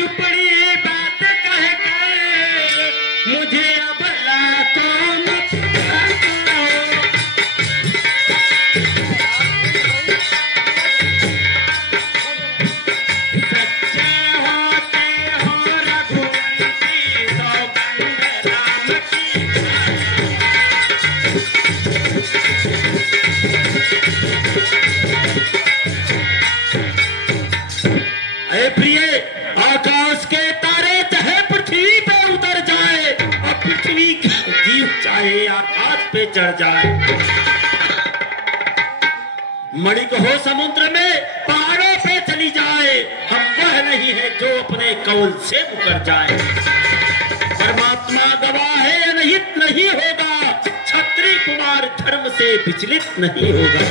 चुपड़ी बात कह कर मुझे अब कौन सच्चे होते हो रघुवंशी सौगंध राम की। अरे प्रिय, आकाश के तारे चाहे पृथ्वी पे उतर जाए और पृथ्वी का जीव चाहे आकाश पे चढ़ जाए, मणि को हो समुद्र में पहाड़ों पे चली जाए, हम वह नहीं है जो अपने कौल से मुकर जाए। परमात्मा गवाह है अनहित नहीं होगा, क्षत्रिय कुमार धर्म से विचलित नहीं होगा।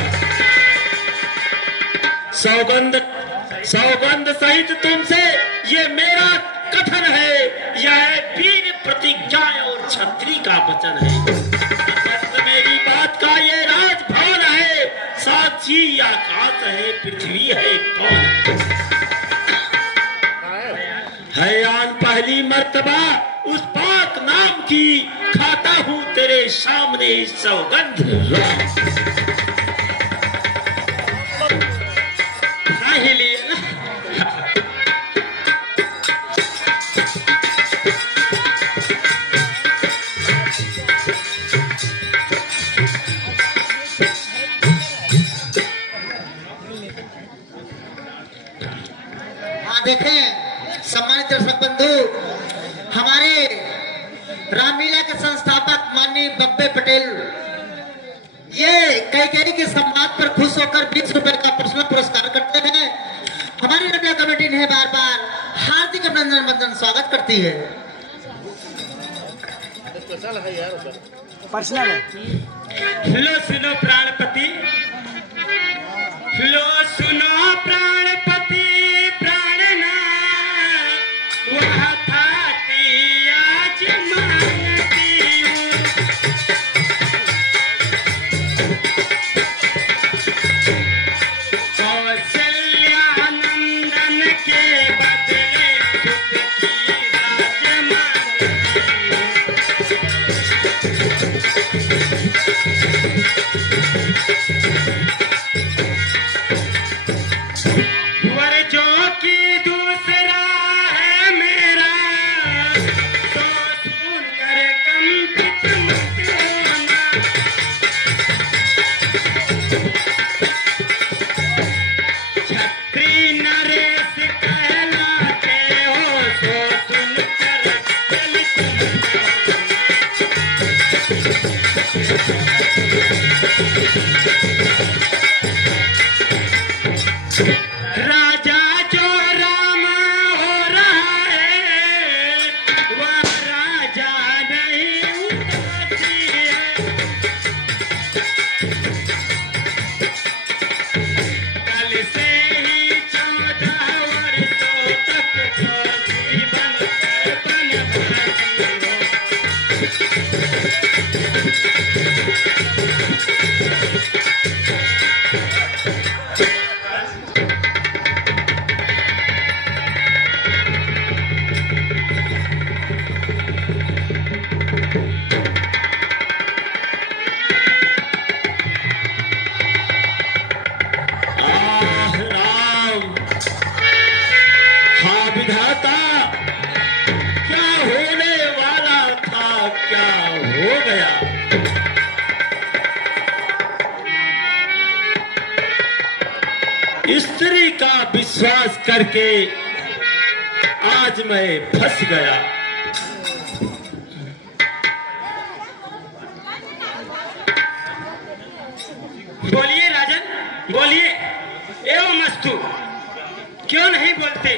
सौगंध सहित तुमसे ये मेरा कथन है, यह वीर प्रतिज्ञा और क्षत्रिय का वचन है। मेरी बात का ये राजभवन है, साक्षी आकाश है, पृथ्वी है, कौन है आन पहली मर्तबा उस पाक नाम की, खाता हूँ तेरे सामने सौगंध लिए ना। देखें सम्मानित दर्शक बंधु, हमारे रामलीला के संस्थापक माननीय बब्बे पटेल ये कैकेरी के सम्मान पर खुश होकर 20 रुपए का पर्सनल पुरस्कार करते हैं। हमारी रामलीला कमेटी ने बार बार हार्दिक अभिनंदन वंदन स्वागत करती है। पर्सनल है। लो सुनो प्राणपति, लो सुनो प्राणपति, प्राणना वह था आज मानती कौशल्यानंदन के बदले सुख की वर जो कि दूसरा है मेरा, तो सुन कर कंपित मत होना। छत्री नरेश कहलाते हो, तो सुन कर चलित मत होना। राजा जो राम हो रहा है, वह राजा नहीं उदासी है। कल से ही 14 वर्षों तक जो जीवन बनवासी विधाता, क्या होने वाला था क्या हो गया। स्त्री का विश्वास करके आज मैं फंस गया। बोलिए राजन, बोलिए। एवं अस्तु, क्यों नहीं बोलते?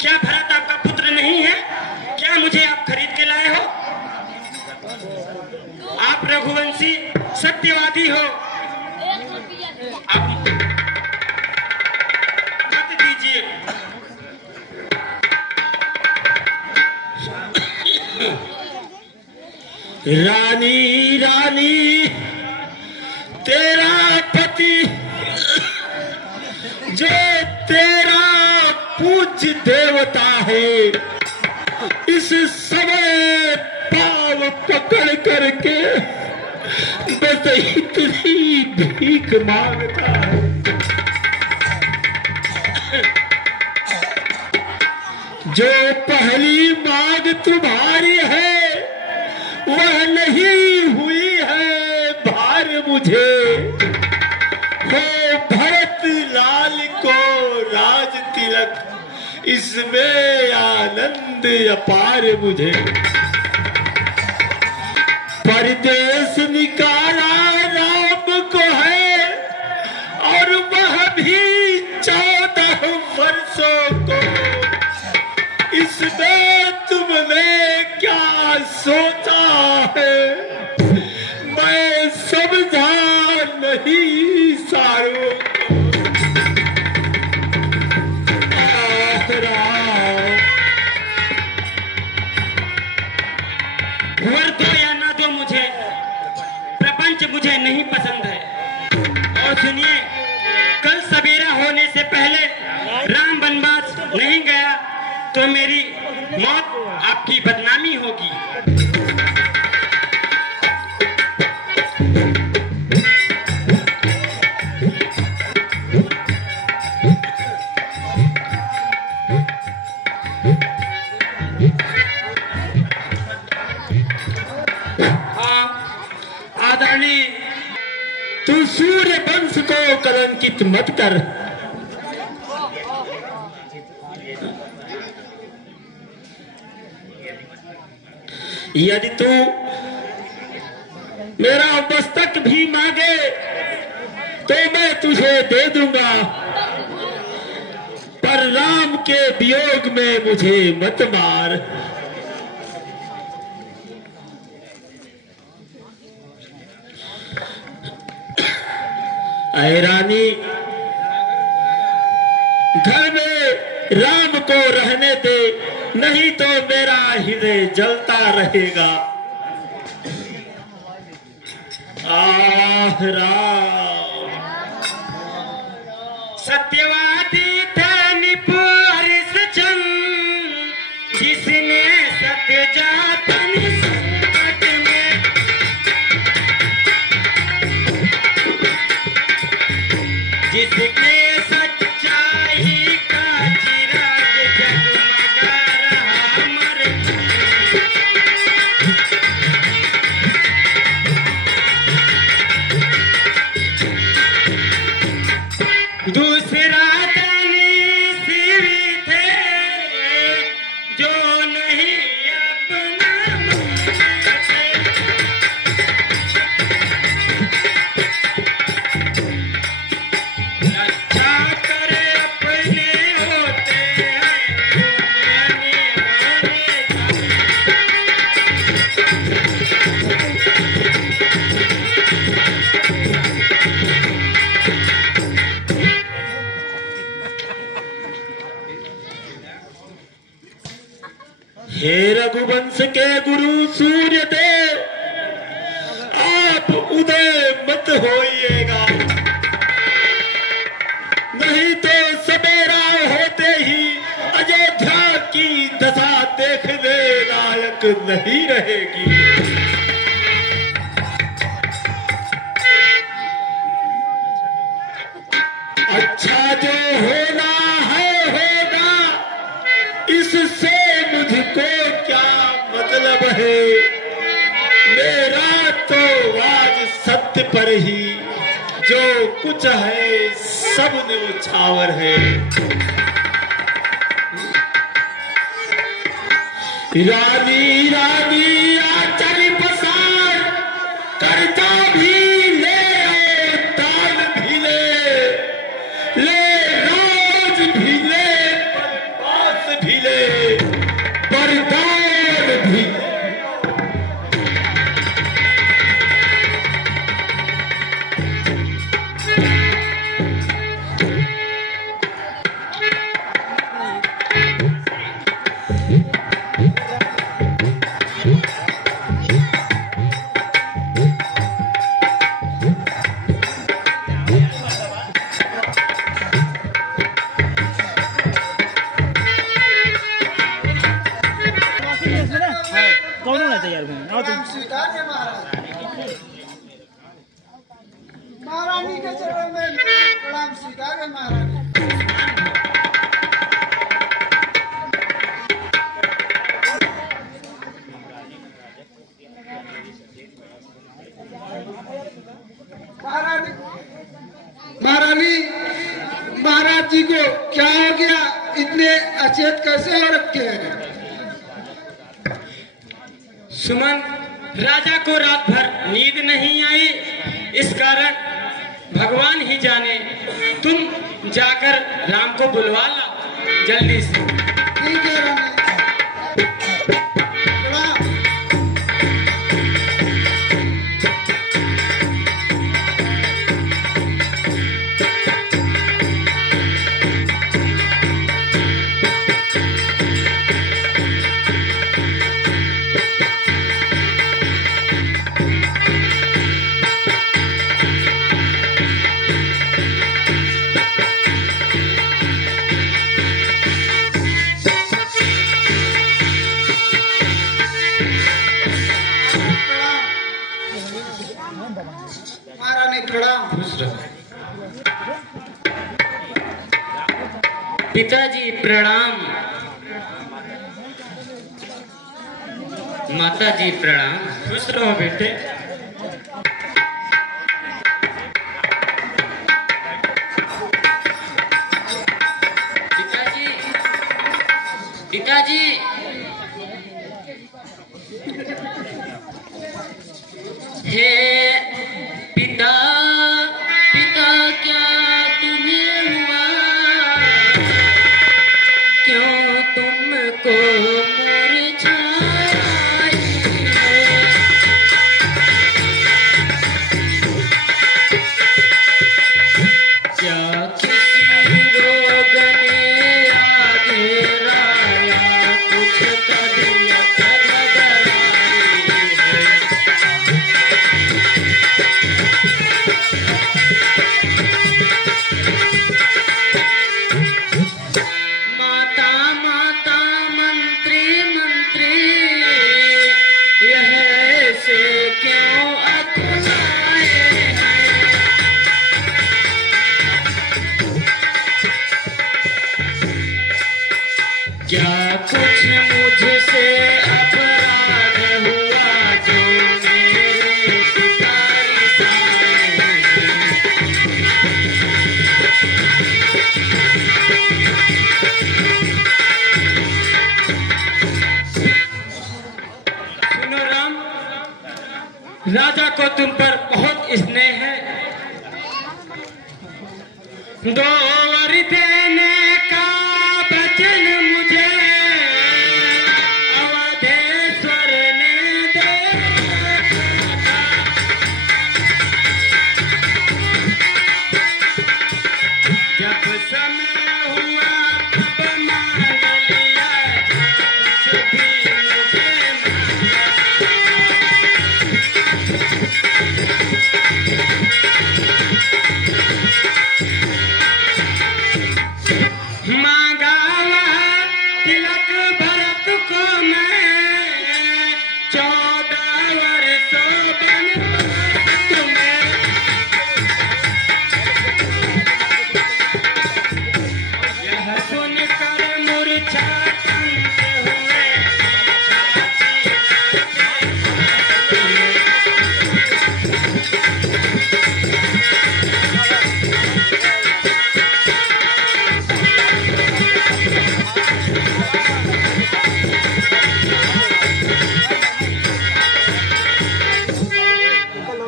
क्या भरत आपका पुत्र नहीं है? क्या मुझे आप खरीद के लाए हो? आप रघुवंशी सत्यवादी हो। आप मत दीजिए। रानी रानी तेरा पति जो तेरा पूजता देवता है। इस समय पाव पकड़ करके बस इतनी भीख मांगता है। जो पहली मांग तुम्हारी है वह नहीं हुई है भार मुझे। हो भरत लाल को राज तिलक, इसमें आनंद अपार मुझे। परदेश निकाला राम को है और वह भी 14 वर्षों को। इसमें तुमने क्या सोचा है मैं समझा नहीं सारों को। वर दो या ना दो मुझे, प्रपंच मुझे नहीं पसंद है। और सुनिए, कल सवेरा होने से पहले राम वनवास नहीं गया तो मेरी मौत आपकी बदनामी होगी। आदरणीय, तू सूर्य वंश को कलंकित मत कर। यदि तू मेरा मस्तक भी मांगे तो मैं तुझे दे दूंगा, पर राम के वियोग में मुझे मत मार। ऐ रानी, घर में राम को रहने दे, नहीं तो मेरा हृदय जलता रहेगा। आह राम। सत्यवादी थे निपुण हरिश्चंद्र, जिसने सत्य जातन संकट में, जिसके सच्चाई का चिराग जगमगा रहा अमर। दूसरा दानी सीवी थे जो नहीं अपना मानते, अच्छा करे अपने होते हैं दुनिया हे रघुवंश के गुरु सूर्य देव, आप उदय मत होइएगा, नहीं तो सवेरा होते ही अयोध्या की दशा देखने लायक नहीं रहेगी। अच्छा जो होना है होगा, इससे मुझको क्या मतलब है। मेरा तो आज सत्य पर ही जो कुछ है सब न्यौछावर है। रानी रानी आचल पसार, कर्जा भी ले और दान भी ले, राज भी ले पास भी ले, परदान भी ले। तैयार हुए आओ तुम स्वीकार है महाराज। महारानी के चरणों में प्रणाम स्वीकार है महारानी। महारानी, महाराज जी को क्या हो गया? इतने अचेत कैसे हो रखे हैं? सुमन, राजा को रात भर नींद नहीं आई, इस कारण भगवान ही जाने। तुम जाकर राम को बुलवा ला जल्दी से। ठीक है रानी। प्रणाम। महारानी प्रणाम। पिताजी प्रणाम। माताजी प्रणाम। खुश रहो बेटे। पिताजी, पिताजी, हे पिता, पिता क्या तुम्हें हुआ? क्यों तुमको मुरझाई है? क्या किसी रोग ने आघेराया? कुछ तबीयत घबराई है। माता, माता, मंत्री, मंत्री, यह से क्यों अकुलाए हैं? क्या कुछ मुझसे अपराध हुआ जो मेरे पितारी साए हैं? सुनो राम, राजा को तुम पर बहुत स्नेह है। दो वर देने का वचन मुझे अवधेश्वर ने दिया था। जब समय हुआ तब मान लिया, कुछ भी मुझे मांगा वह तिलक भरत को मैं, 14 वर्षों वनवास तुम्हें। यह सुनकर मूर्छा पंत हुए,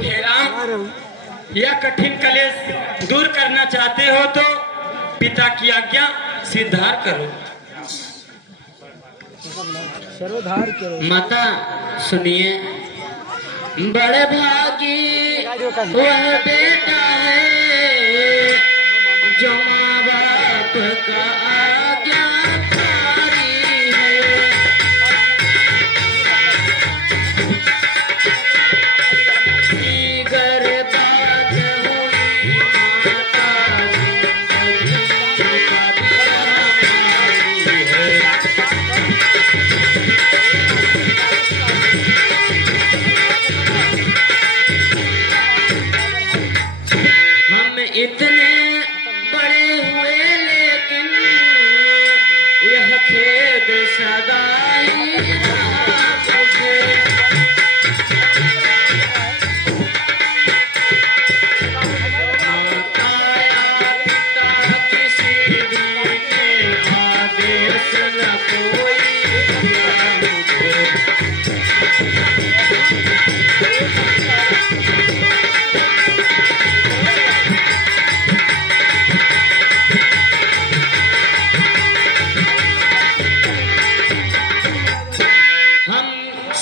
हे राम, यह कठिन कलेश दूर करना चाहते हो तो पिता की आज्ञा सिद्धार करो। सर्वधार करो। माता सुनिए, बड़े भागी वह बेटा है जो माँ बाप का आज्ञाकारी है। गर्भात हुई माता जिंदगी का दिया है। खेद सदा ही रहा तुझे। माता या पिता किसी भी के आदेश न कोई दिया मुझे।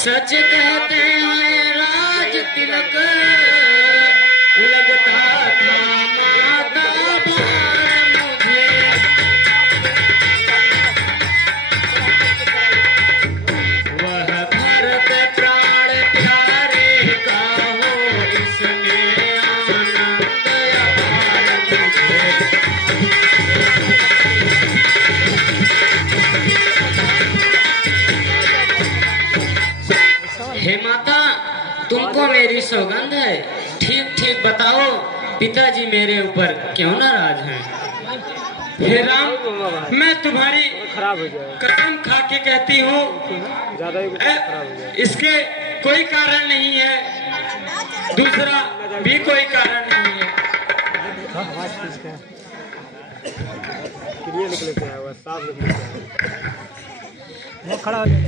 सच कहते हैं राज तिलक लगता था माता भार मुझे। वह भरत प्राण प्यारे का हो इसमें आनंद अपार मुझे। हे माता, तुमको मेरी सौगंध है, ठीक ठीक बताओ पिताजी मेरे ऊपर क्यों नाराज हैं? हे राम, मैं तुम्हारी कसम खा के कहती हूँ इसके कोई कारण नहीं है, दूसरा भी कोई कारण नहीं है। वो खड़ा हो जाए।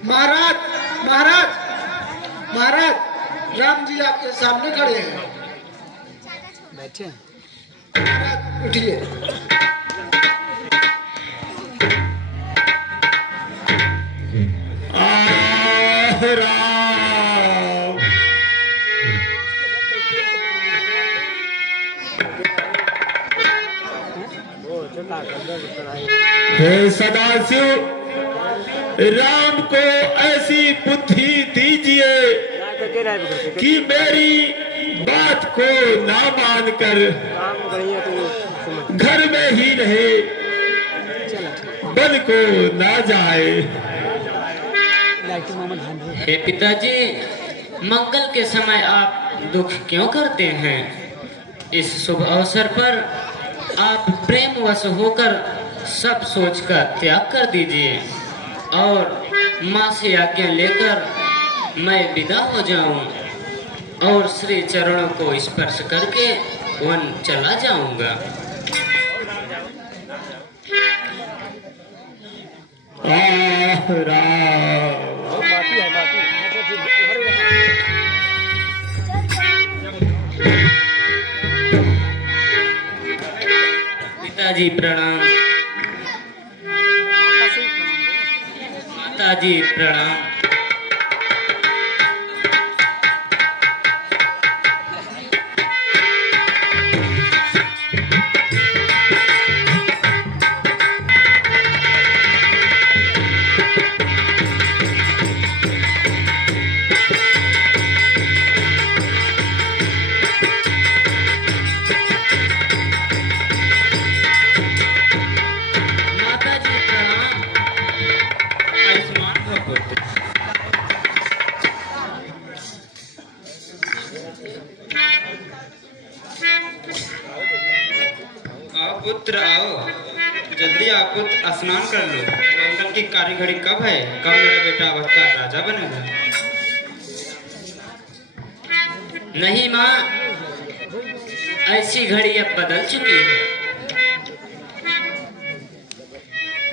महाराज महाराज महाराज, राम जी आपके सामने खड़े हैं। बैठे हैं। महाराज उठिए। राम हे सदाशिव, राम को ऐसी बुद्धि दीजिए कि मेरी बात को ना मानकर घर में ही रहे, वन को ना जाए। हे पिताजी, मंगल के समय आप दुख क्यों करते हैं? इस शुभ अवसर पर आप प्रेमवश होकर सब सोच का त्याग कर दीजिए और माँ से आज्ञा लेकर मैं विदा हो जाऊं और श्री चरणों को स्पर्श करके वन चला जाऊंगा। राम पिताजी प्रणाम। माताजी प्रणाम। पुत्र आओ, जल्दी आओ पुत्र, स्नान कर लो। मंगल की कारी घड़ी कब है? कब मेरा बेटा अवध का राजा बनेगा? नहीं माँ, ऐसी घड़ी अब बदल चुकी है।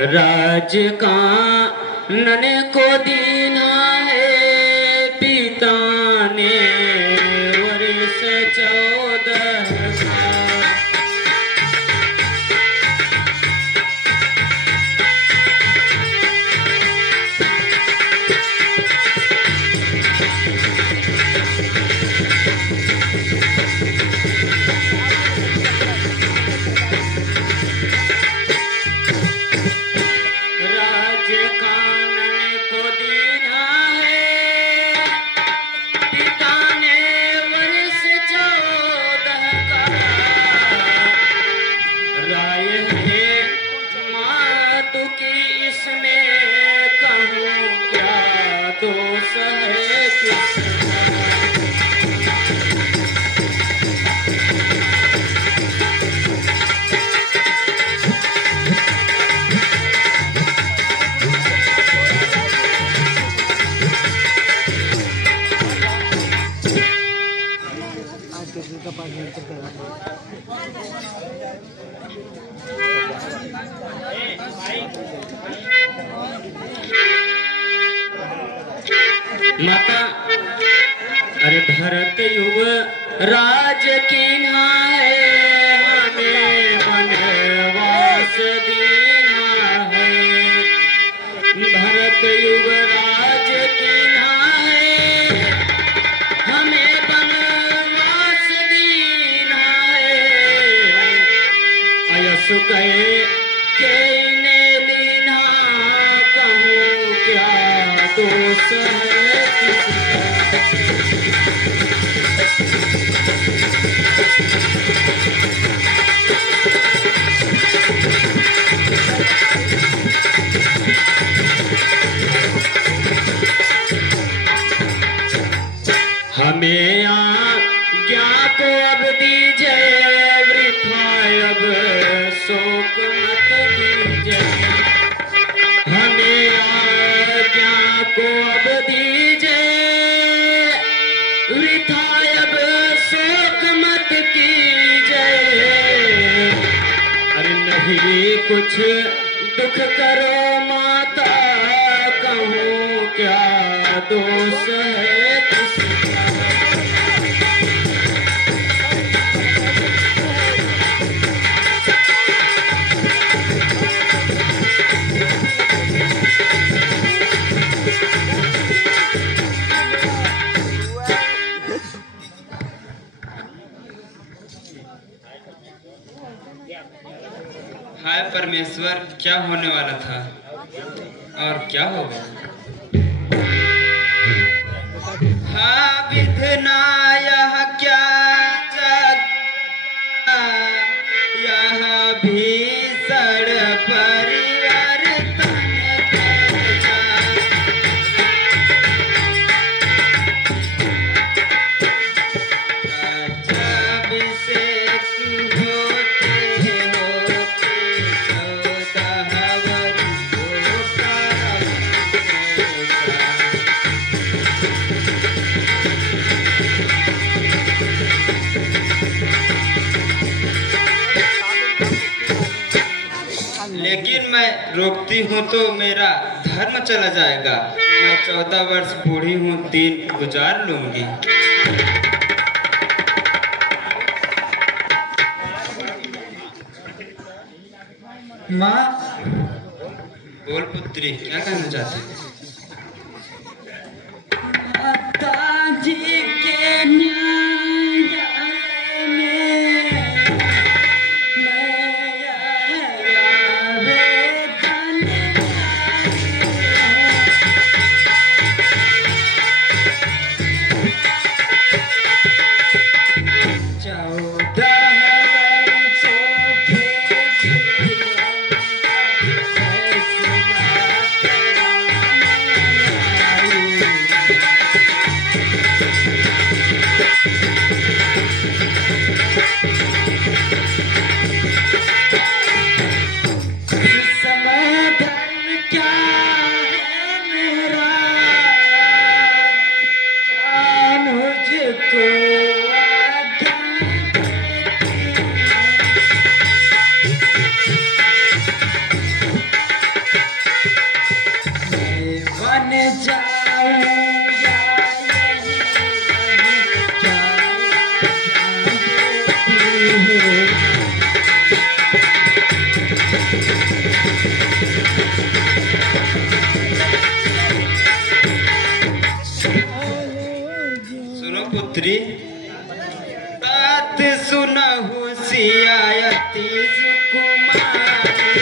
राज कानन को दीना है पिता ने वर्ष 14 का। माता अरे भरत युग राज कीन्हा है, हमें वनवास दीन्हा है। भरत युग राज कीन्हा है, हमें वनवास दीन्हा है। अयसु कहे के ने लीन्हा, कहूँ क्या दोष है। हमें आज्ञा को अब दीजिए, वृथा अब शोक मत कीजिए। हमें आज्ञा को अब दीजिए, वृथा अब शोक मत कीजिए। अरे नहीं कुछ दुख करो माता, कहूँ क्या दोष है किसका। हाय परमेश्वर, क्या होने वाला था और क्या हो गया। हाँ विधना यह क्या जग, यह भीषण परिवर्तन करता। जब से लेकिन मैं रोकती हूँ तो मेरा धर्म चला जाएगा। मैं 14 वर्ष बूढ़ी हूँ, दिन गुजार लूंगी। माँ बोल पुत्री, क्या कहना चाहती है। जी के न्याय में पुत्री, बात सुनहु सियायती सुकुमारी।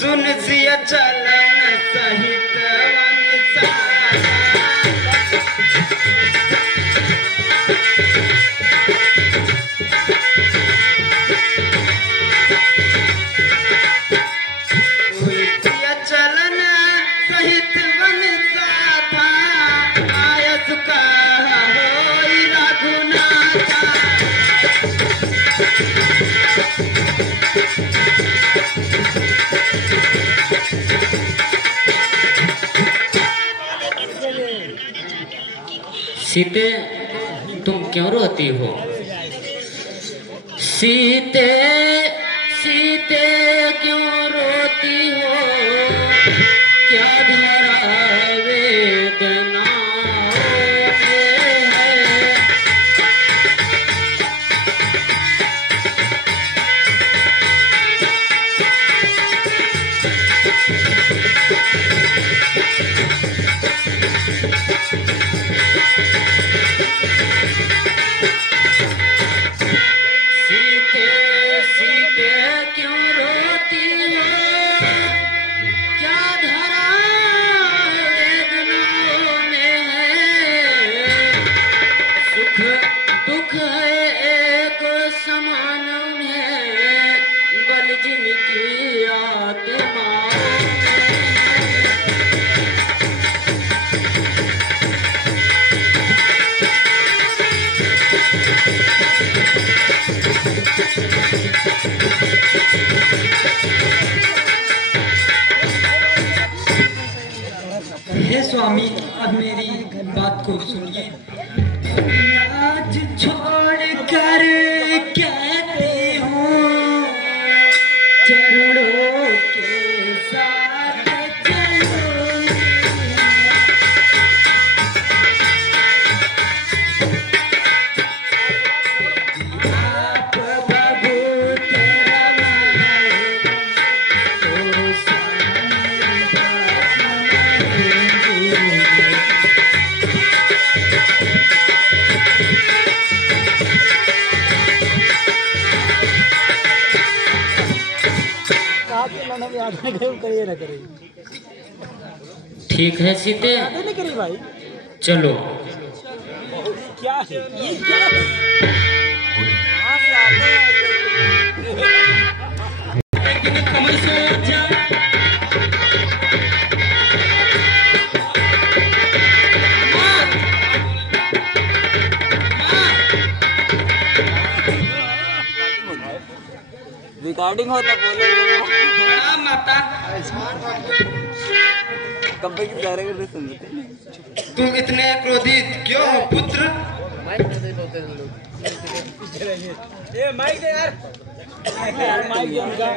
सुन सिया चलन सहित वन सीते तुम क्यों रोती हो? सीते सीते क्यों रोती हो? क्या धरा वेदना हे स्वामी, अब मेरी बात को सुनिए। आज छोड़ कर कहती हूँ, चरणों के साथ चलो। आप बाबू तेरा ठीक है सीते, नहीं करी भाई। चलो। क्या है ये? क्या है? कहाँ से आते हैं? कमल सोचा रिकॉर्डिंग होता बोले माता, कब तक डायरेक्ट सुनते। तुम इतने क्रोधित क्यों हो पुत्र? ए माइक दे यार, माइक दे उनका।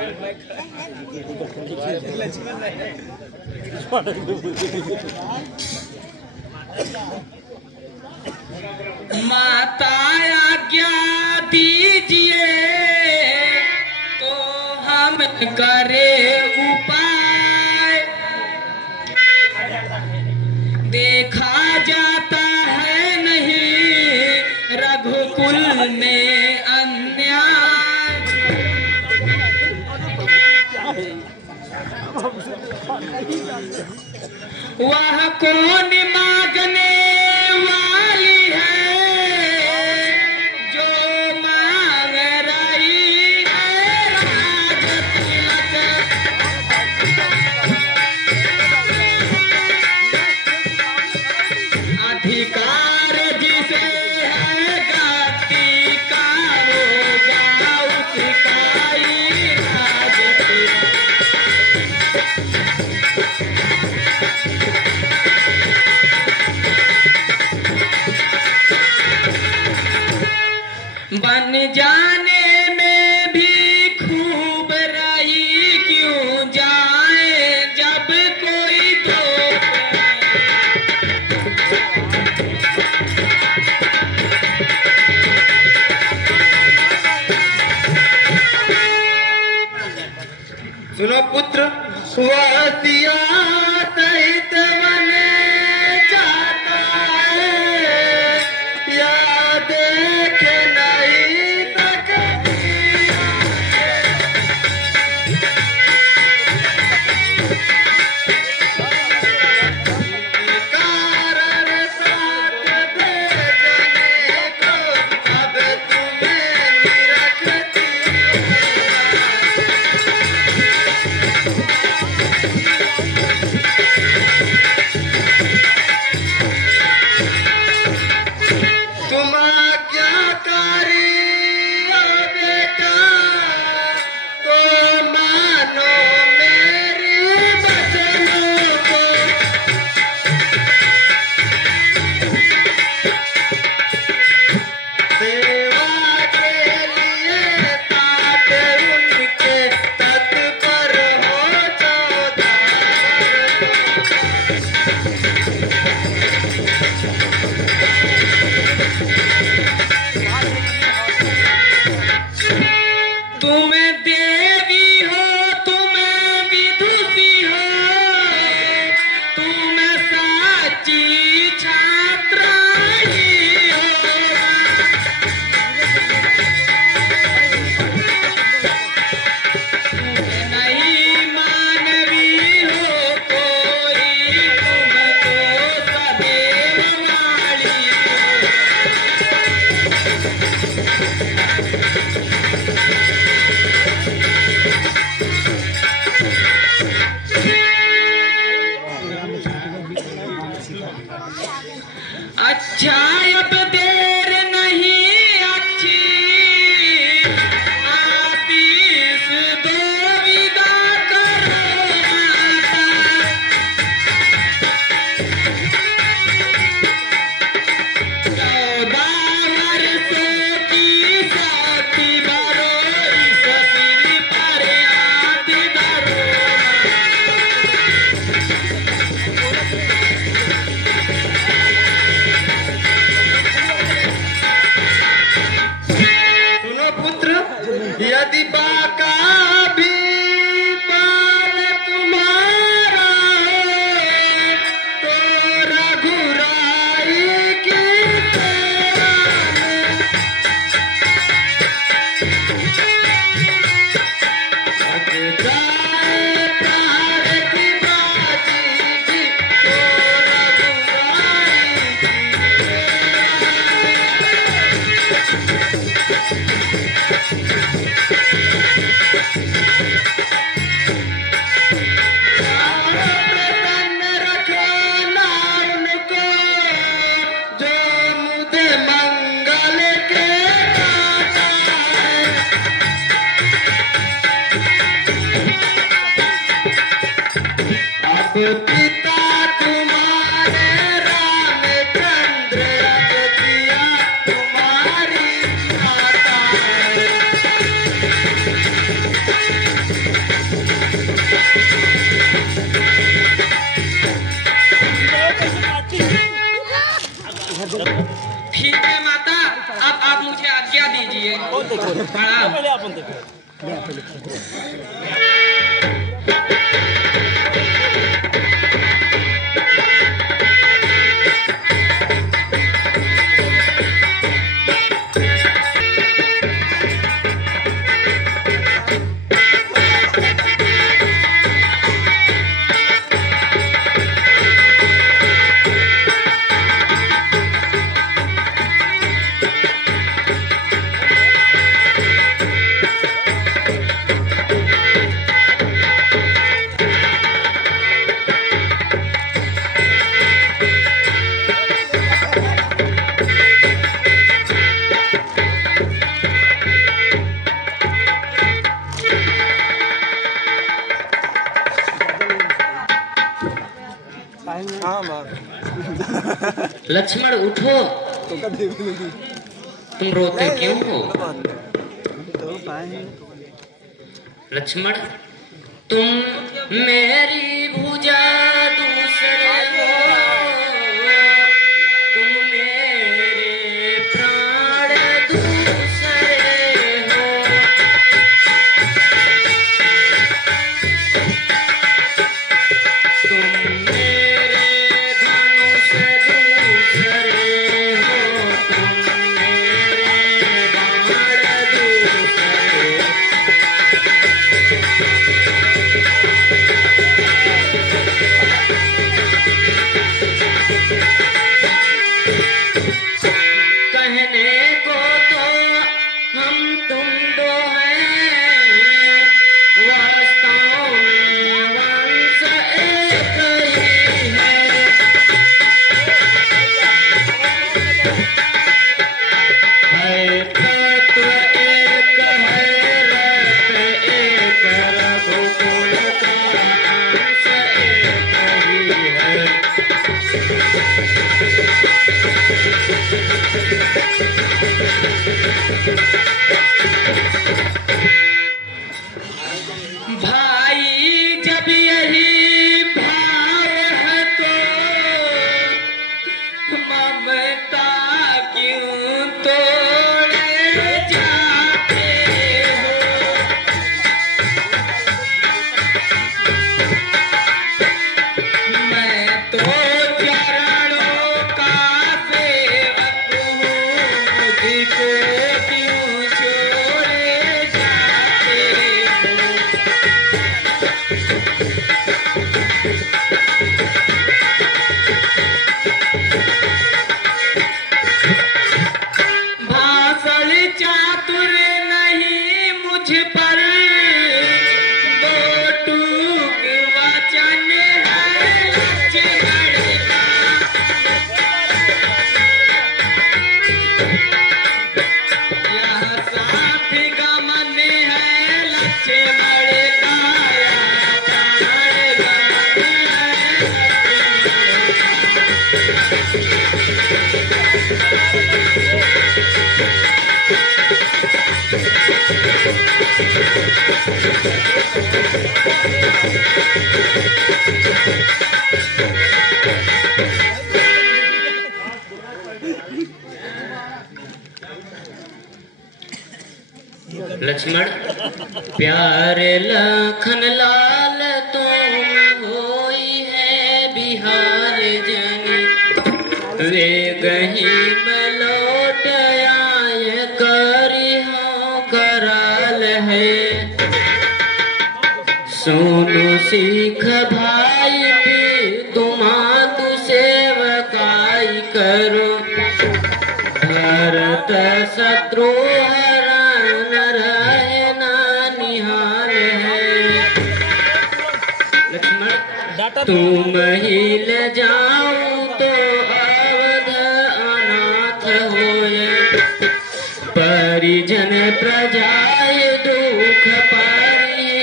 माता आज्ञा दीजिए तो हम करे उपाय। देखा जाता है नहीं रघुकुल में अन्याय। वह कौन मांगने वाली है जो मांग रही है राजतिलक। अधिकार जिसे है गति का होगा उसका ही राजतिलक। बन जाने में भी खूब रही क्यों जाए जब कोई दोस्त सुनो पुत्र, वह सिया सहित वन जाता है या देख नहीं सकती। कारण साथ भेजने को अब तुम्हें निरखती है। यदि बाका भी बाल तुम्हारा तो रघुराई की सेवा में लग जाए प्यार की बाजी भी तो रघुराई की पिता तुम्हारे रामचंद्र दिया तुम्हारी माता ठीक है माता, अब आप मुझे आज्ञा दीजिए। प्रणाम। पहले अपन देखो। लक्ष्मण उठो, तुम रोते क्यों हो? लक्ष्मण, तुम मेरी भुजा दूसरे हो, तुम मेरे प्राण दूसरे हो। तुम मेरे धनुष दूसरे हो, तुम मेरे बाण दूसरे। कहने को तो हम तुम दो हैं, वास्तव में वंश एक ही है। है तत्व एक है, रत एक, रघुकुल का अंश एक ही है। भाई जब यही भाव है तो ममता क्यों तोड़े जाते हो? मैं तो चरणों का सेवक हूँ, मुझको क्यों छोड़े जाते हो? भाषण चातुर नहीं मुझ पर, दो टूक वचन है लक्ष्मण का। यह साथ गमन है लक्ष्मण का, यह प्राण गमन है लक्ष्मण प्यारे लखन लाल तुम होई है बिहार जनी वे गही में लौट आए करी हो कराल है सोनू सीख भाई भी तुम्हा तु सेवकाई करो भरत शत्रु हरण रहे ना निहाल है लक्ष्मण तुम ही ले जाऊं तो अवध अनाथ होए परिजन प्रजाए दुख पारी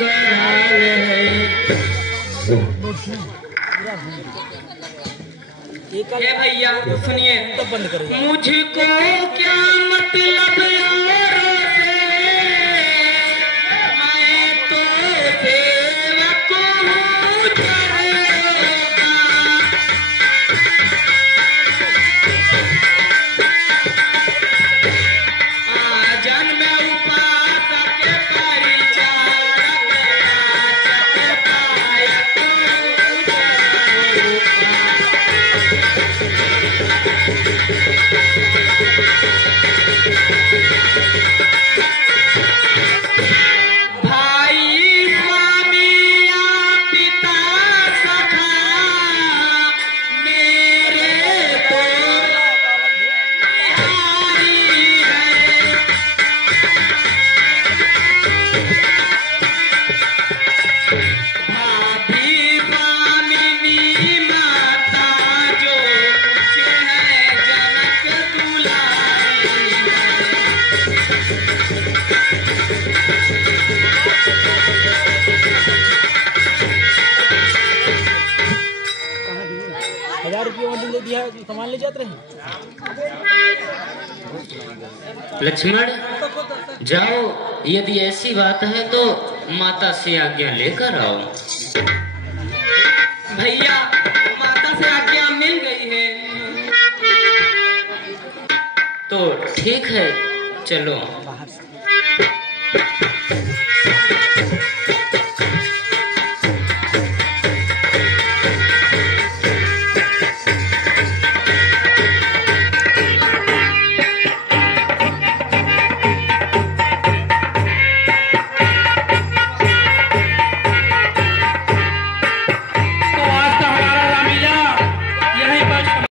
कराल है हे भैया सुनिए, मुझको क्या मतलब यारों से मैं तो सेवक हूँ चरणों का जन्म उपासक परिचारक याचक भाई स्वामी या पिता सखा मेरे तो बिहारी है भाभी स्वामिनी माता जो कुछ है जनक दुलारी है 1000 रुपये मंदिर दे दिया सामान ले जाते रहे। लक्ष्मण जाओ यदि ऐसी बात है तो माता से आज्ञा लेकर आओ भैया माता से आज्ञा मिल गई है। तो ठीक है चलो